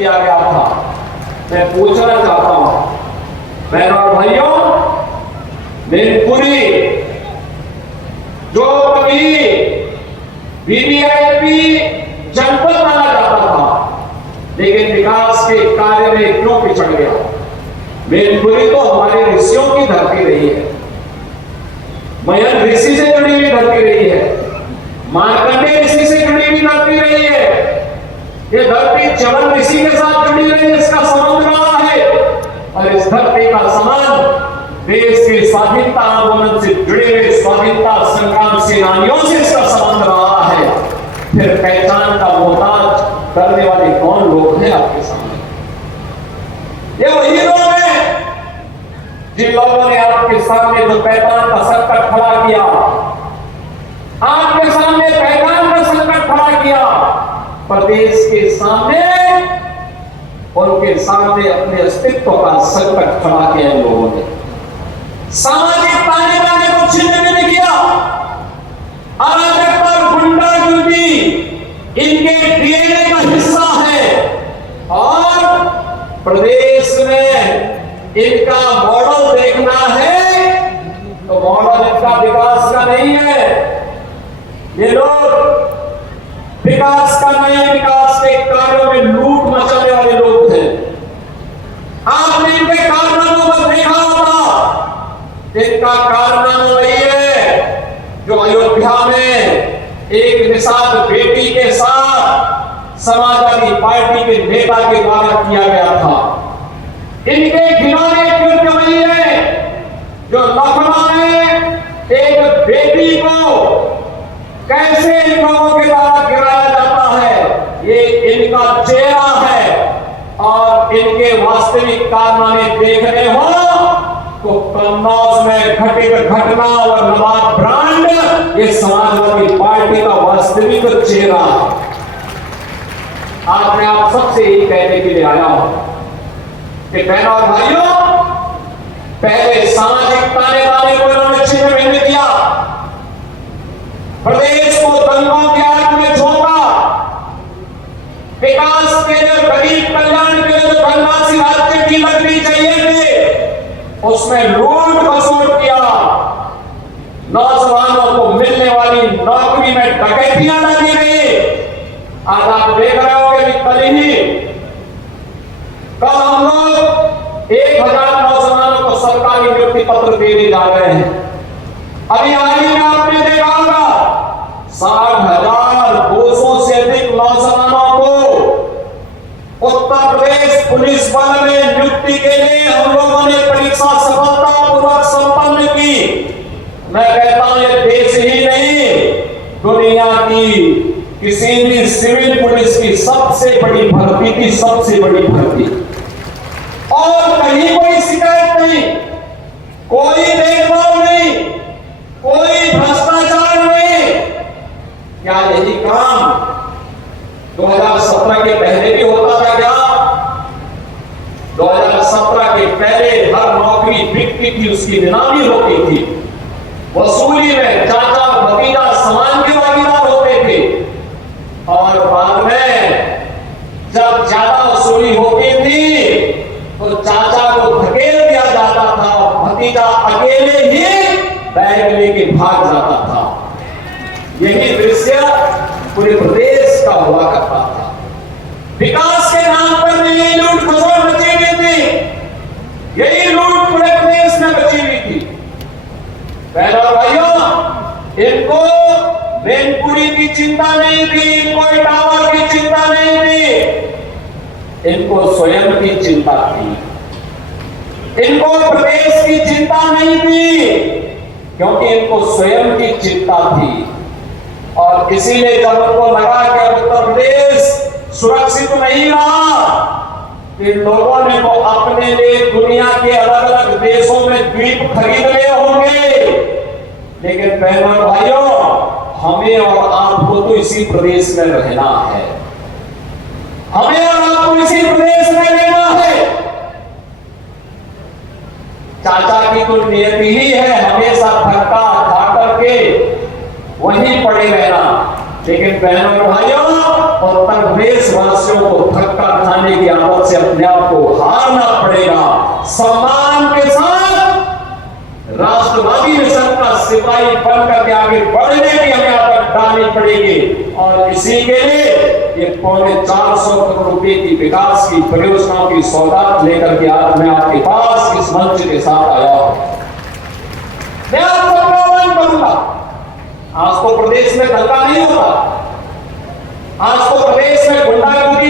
किया गया था। मैं पूछना चाहता हूं बहनों और भाइयों, मैनपुरी जो कभी वीवीआईपी जनपद माना जाता था, लेकिन विकास के कार्य में क्यों पिछड़ गया? मैनपुरी तो हमारे ऋषियों की धरती रही है, मयन ऋषि से जुड़ी हुई धरती रही है, मार्कंडेय ऋषि से जुड़ी हुई धरती रही है, ये धरती चवन ऋषि के साथ जुड़ी रही है, इसका संबंध रहा है। और इस धरती का संबंध देश के स्वाधीनता आंदोलन से जुड़े हुए स्वाधीनता संग्राम सेनानियों से इसका संबंध रहा है। फिर पहचान का मोहताज करने वाले कौन लोग हैं आपके सामने? ये वही लोग हैं जिन लोगों ने आपके सामने जो पहचान का संकट खड़ा किया, आपके सामने पहचान का संकट खड़ा किया, प्रदेश के सामने उनके सामने अपने अस्तित्व का संकट खड़ा किया इन लोगों ने। सामाजिक ताने बाने को छिन्न नहीं किया, अराजकता और गुंडागर्दी इनके डीएनए का हिस्सा है। और प्रदेश में इनका मॉडल देखना है तो मॉडल इनका विकास का नहीं है। ये लोग विकास का नहीं, विकास के कार्यों में लूट मचाने वाले लोग हैं। आपने इनके कारनामों को देखा होगा, इनका कारनामा वही है जो अयोध्या में एक निषाद बेटी के साथ समाजवादी पार्टी के नेता के द्वारा किया गया था। इनके घिनौने कृत्य वही है जो लखनऊ में एक बेटी को कैसे इन लोगों के द्वारा गिराया जाता है, ये इनका चेहरा है। और इनके वास्तविक कारनामे देखने हो तो कन्नौज में घटित घटना और नवाब ब्रांड ये समाजवादी पार्टी का वास्तविक चेहरा है। आज मैं आप सबसे यही कहने के लिए आया हूं कि बहनों और भाइयों, पहले सामाजिक ताने बाने को इन्होंने छिन्न भिन्न किया, प्रदेश को दंगों के आग में झोंका, विकास के लिए गरीब कल्याण के लिए जो धनराशि राज्य की लगनी चाहिए थी उसमें लूट खसोट किया, नौजवानों को मिलने वाली नौकरी में डकैतियां डाली गई। आज आप देख रहे होंगे कि कल हम लोग 1000 नौजवानों को सरकारी नियुक्ति पत्र देने जा रहे हैं। अभी हाल ही में आपने देखा होगा 60,200 से अधिक नौजवानों को उत्तर प्रदेश पुलिस बल में नियुक्ति के लिए हम लोगों ने परीक्षा सफलतापूर्वक संपन्न की। मैं कहता हूं ये देश ही नहीं, दुनिया की किसी भी सिविल पुलिस की सबसे बड़ी भर्ती थी, सबसे बड़ी भर्ती। और कहीं कोई शिकायत नहीं, कोई भेदभाव नहीं, कोई भ्रष्टाचार नहीं। क्या यही काम 2017 के पहले भी होता था क्या? 2017 के पहले हर नौकरी बिकती थी, उसकी नीलामी होती थी, वसूली में चाचा भतीजा समान के भागीदार होते थे। और बाद में जब ज्यादा वसूली होती थी तो चाचा को धकेल दिया जाता था, भतीजा अकेले ही बैग लेके भाग जाता था। यही दृश्य पूरे प्रदेश का हुआ करता था। विकास के नाम पर यही लूट खसोट मची हुई थी, यही लूट पूरे प्रदेश में बची हुई थी। बहनों और भाइयों, इनको मैनपुरी की चिंता नहीं थी, इनको इटावा की चिंता नहीं थी, इनको स्वयं की चिंता थी, इनको प्रदेश की चिंता नहीं थी, क्योंकि इनको स्वयं की चिंता थी। और इसीलिए जब उनको लगा कि उत्तर प्रदेश सुरक्षित नहीं रहा, इन लोगों ने वो अपने लिए दुनिया के अलग अलग देशों में द्वीप खरीद लिए होंगे। लेकिन बहनों और भाइयों, हमें और आपको तो इसी प्रदेश में रहना है, हमें और आपको इसी प्रदेश में रहना है। चाचा की तो नियति ही है हमेशा धक्का खा करके वहीं पड़े रहना। लेकिन बहनों और भाइयों, और प्रदेश वासियों को धक्का खाने की आदत से अपने आप को हारना पड़ेगा। सम्मान के साथ राष्ट्रवादी मिशन का सिपाही बनकर के आगे बढ़ने की हमें आदत डालनी पड़ेगी। और इसी के लिए ये 450 करोड़ रुपए की विकास की परियोजनाओं की सौगात लेकर के आज मैं आपके पास इस मंच के साथ आया हूं। मैं आपको आह्वान करूंगा, आज तो प्रदेश में दंगा नहीं होता, आज तो प्रदेश में गुंडागर्दी